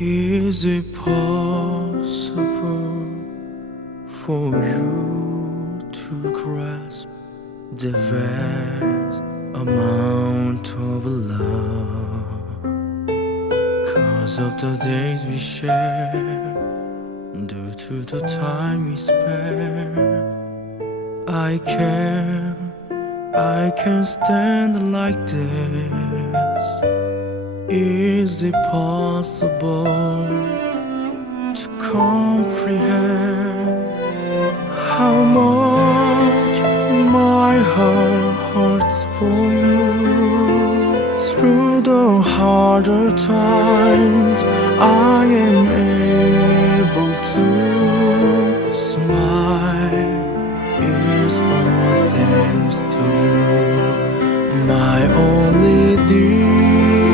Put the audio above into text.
Is it possible for you to grasp the vast amount of love? 'Cause of the days we share, due to the time we spare, I can't stand like this. Is it possible to comprehend how much my heart hurts for you? Through the harder times, I am able